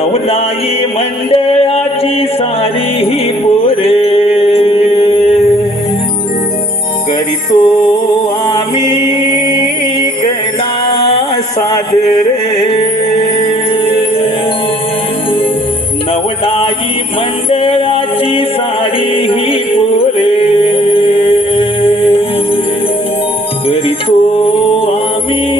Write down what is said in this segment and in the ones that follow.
नवनाई मंडळाची सारी ही पोरे. करीतो आम्ही गणा सादर नवनाई मंडळाची सारी ही पोरे. करीतो आम्ही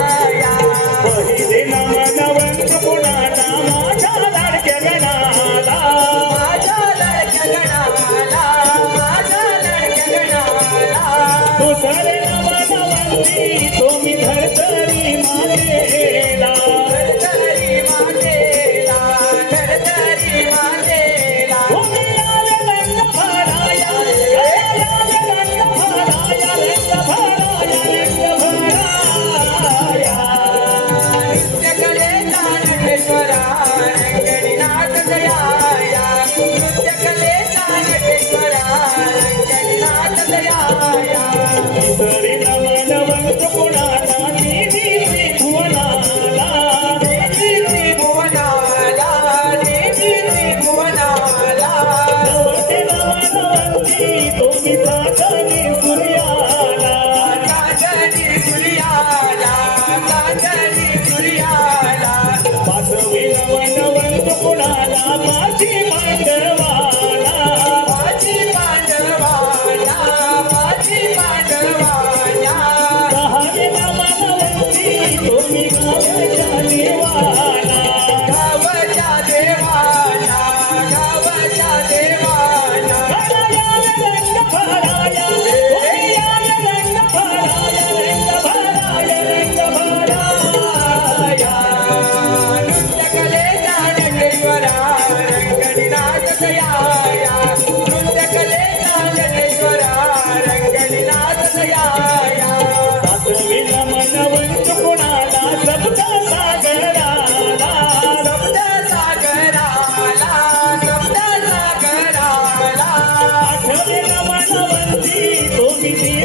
saber si tú mi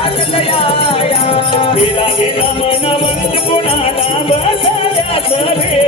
Ranganath दयाया विरागे नमन वंतु कुणाला बसल्या सभे